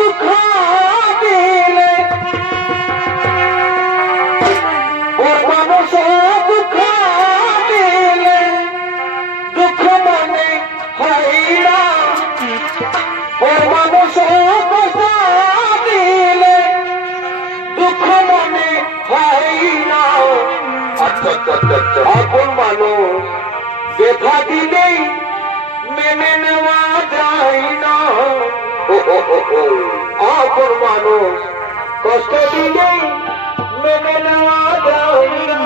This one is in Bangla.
দুঃখ দিলে ওর মানুষ দুঃখ দিলে দুঃখ মনে হয় না ওর মানুষ কষ্ট দিলে দুঃখ মনে হয় না আপন মানুষ ব্যথা দিলেই মেনে নেওয়া যায় না আপন মানুষ কষ্ট দিলেই মেনে নেওয়া যায় না